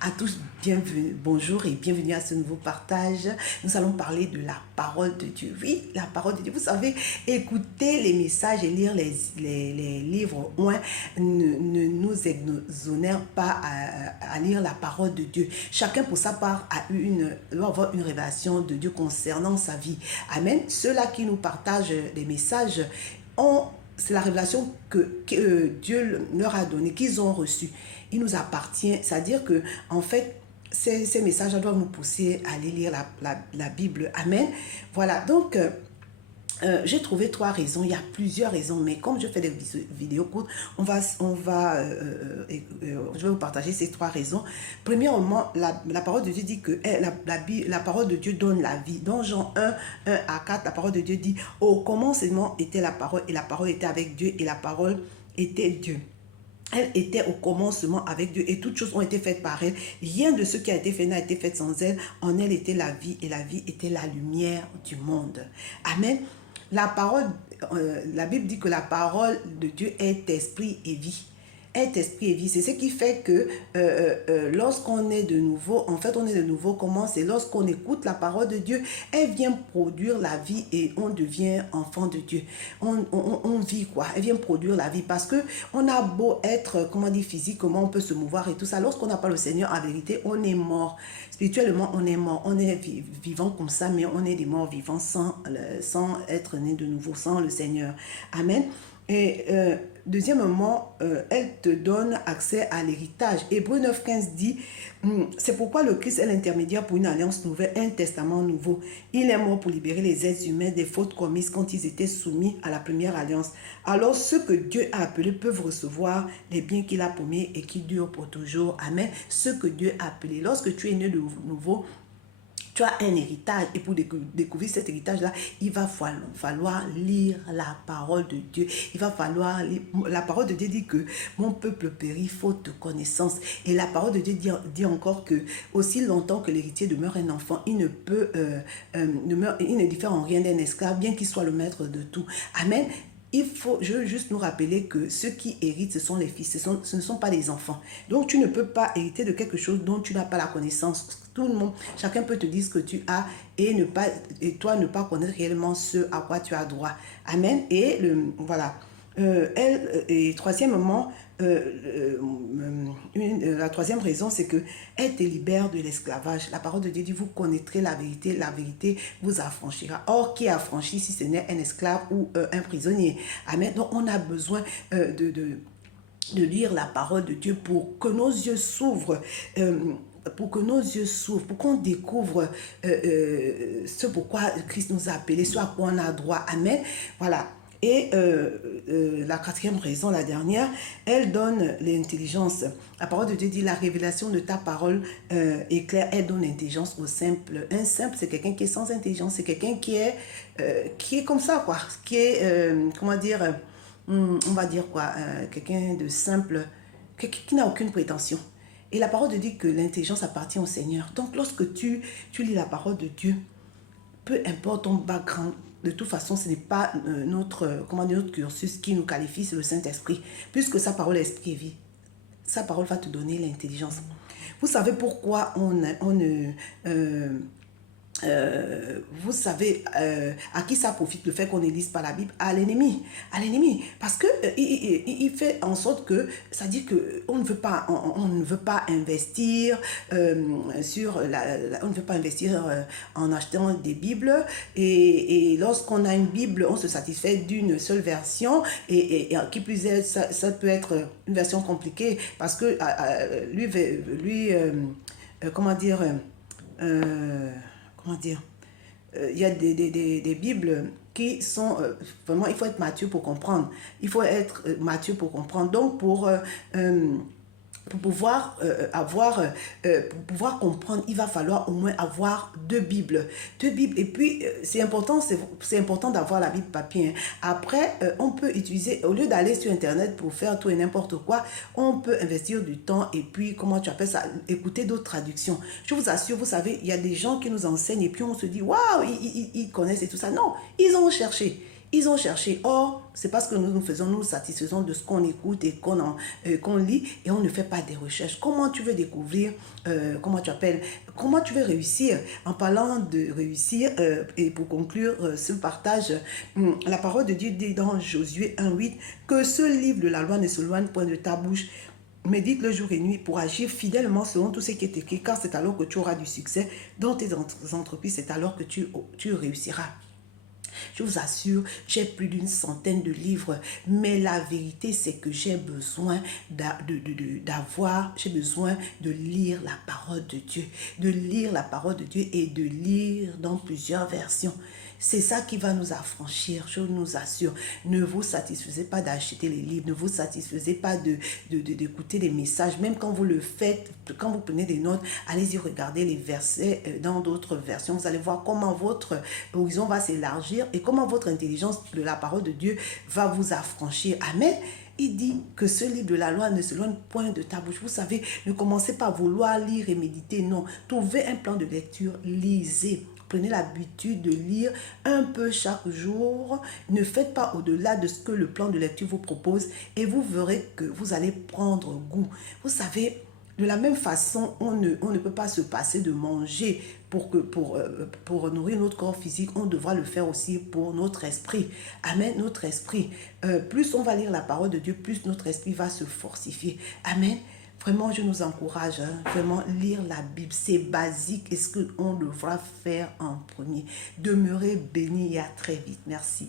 À tous, bienvenue, bonjour et bienvenue à ce nouveau partage. Nous allons parler de la parole de Dieu. Oui, la parole de Dieu. Vous savez, écouter les messages et lire les livres ne nous exonère pas à lire la parole de Dieu. Chacun pour sa part doit avoir une révélation de Dieu concernant sa vie. Amen. Ceux-là qui nous partagent les messages c'est la révélation que Dieu leur a donnée, qu'ils ont reçue. Il nous appartient, c'est-à-dire que, en fait, ces messages doivent nous pousser à aller lire la Bible. Amen. Voilà, donc, j'ai trouvé 3 raisons. Il y a plusieurs raisons, mais comme je fais des vidéos courtes, je vais vous partager ces 3 raisons. Premièrement, la parole de Dieu dit que la parole de Dieu donne la vie. Dans Jean 1 à 4, la parole de Dieu dit: au commencement était la parole, et la parole était avec Dieu, et la parole était Dieu. Elle était au commencement avec Dieu et toutes choses ont été faites par elle. Rien de ce qui a été fait n'a été fait sans elle. En elle était la vie et la vie était la lumière du monde. Amen. La Bible dit que la parole de Dieu est esprit et vie. Est esprit et vie. C'est ce qui fait que lorsqu'on est de nouveau, en fait on est de nouveau, comment? C'est lorsqu'on écoute la parole de Dieu, elle vient produire la vie et on devient enfant de Dieu. On vit quoi? Elle vient produire la vie parce que on a beau être, comment dire, physiquement, on peut se mouvoir et tout ça. Lorsqu'on n'a pas le Seigneur, en vérité, on est mort. Spirituellement, on est mort. On est vivant comme ça, mais on est des morts vivants sans être né de nouveau, sans le Seigneur. Amen. Et deuxièmement, elle te donne accès à l'héritage. Hébreux 9,15 dit: c'est pourquoi le Christ est l'intermédiaire pour une alliance nouvelle, un testament nouveau. Il est mort pour libérer les êtres humains des fautes commises quand ils étaient soumis à la première alliance. Alors ceux que Dieu a appelés peuvent recevoir les biens qu'il a promis et qui durent pour toujours. Amen. Ceux que Dieu a appelés. Lorsque tu es né de nouveau, tu as un héritage et pour découvrir cet héritage-là, il va falloir lire la parole de Dieu. Il va falloir lire. La parole de Dieu dit que mon peuple périt faute de connaissance. Et la parole de Dieu dit encore que aussi longtemps que l'héritier demeure un enfant, il ne diffère en rien d'un esclave, bien qu'il soit le maître de tout. Amen. Je veux juste nous rappeler que ceux qui héritent, ce sont les fils, ce ne sont pas les enfants. Donc, tu ne peux pas hériter de quelque chose dont tu n'as pas la connaissance. Tout le monde, chacun peut te dire ce que tu as et toi ne pas connaître réellement ce à quoi tu as droit. Amen. Et voilà. Et troisièmement, la troisième raison, c'est que elle te libère de l'esclavage. La parole de Dieu dit: vous connaîtrez la vérité vous affranchira. Or, qui est affranchi si ce n'est un esclave ou un prisonnier? Amen. Donc, on a besoin de lire la parole de Dieu pour que nos yeux s'ouvrent. Pour qu'on découvre ce pourquoi Christ nous a appelés, ce à quoi on a droit. Amen. Voilà. Et la quatrième raison, la dernière, elle donne l'intelligence. La parole de Dieu dit: la révélation de ta parole est claire, elle donne l'intelligence au simple. Un simple, c'est quelqu'un qui est sans intelligence, c'est quelqu'un qui est comme ça, quoi. Qui est, comment dire, on va dire quoi, quelqu'un de simple, qui n'a aucune prétention. Et la parole de Dieu dit que l'intelligence appartient au Seigneur. Donc, lorsque tu lis la parole de Dieu, peu importe ton background, de toute façon, ce n'est pas notre cursus qui nous qualifie, c'est le Saint-Esprit. Puisque sa parole est esprit et vie, sa parole va te donner l'intelligence. Vous savez pourquoi vous savez à qui ça profite le fait qu'on ne lise pas la Bible? À l'ennemi. À l'ennemi. Parce que il fait en sorte que, ça dit qu'on ne veut pas, on ne veut pas investir on ne veut pas investir en achetant des Bibles. Et lorsqu'on a une Bible, on se satisfait d'une seule version. Et qui plus est, ça peut être une version compliquée parce que comment dire, il y a des Bibles qui sont vraiment, il faut être mature pour comprendre. Il faut être mature pour comprendre. Donc, pour pouvoir pour pouvoir comprendre, il va falloir au moins avoir 2 Bibles. 2 Bibles. Et puis, c'est important d'avoir la Bible papier. Hein. Après, on peut utiliser, au lieu d'aller sur Internet pour faire tout et n'importe quoi, on peut investir du temps et puis, comment tu appelles ça, écouter d'autres traductions. Je vous assure, vous savez, il y a des gens qui nous enseignent et puis on se dit: waouh, ils connaissent et tout ça. Non, ils ont cherché. Ils ont cherché. Or, c'est parce que nous faisons, nous satisfaisons de ce qu'on écoute et qu'on lit et on ne fait pas des recherches. Comment tu veux découvrir, comment tu veux réussir? En parlant de réussir, et pour conclure ce partage, la parole de Dieu dit dans Josué 1,8 que ce livre de la loi ne s'éloigne point de ta bouche. Médite le jour et nuit pour agir fidèlement selon tout ce qui est écrit, car c'est alors que tu auras du succès dans tes entreprises, c'est alors que tu réussiras. Je vous assure, j'ai plus d'100 de livres, mais la vérité, c'est que j'ai besoin j'ai besoin de lire la parole de Dieu, de lire la parole de Dieu et de lire dans plusieurs versions. C'est ça qui va nous affranchir, je nous assure. Ne vous satisfaisez pas d'acheter les livres, ne vous satisfaisez pas d'écouter des messages. Même quand vous le faites, quand vous prenez des notes, allez-y regarder les versets dans d'autres versions. Vous allez voir comment votre horizon va s'élargir et comment votre intelligence de la parole de Dieu va vous affranchir. Amen. Il dit que ce livre de la loi ne s'éloigne point de ta bouche. Vous savez, ne commencez pas à vouloir lire et méditer. Non, trouvez un plan de lecture, lisez. Prenez l'habitude de lire un peu chaque jour. Ne faites pas au-delà de ce que le plan de lecture vous propose et vous verrez que vous allez prendre goût. Vous savez, de la même façon, on ne peut pas se passer de manger pour nourrir notre corps physique. On devra le faire aussi pour notre esprit. Amen, notre esprit. Plus on va lire la parole de Dieu, plus notre esprit va se fortifier. Amen. Vraiment, je nous encourage, vraiment, lire la Bible, c'est basique et ce qu'on devra faire en premier. Demeurez bénis et à très vite. Merci.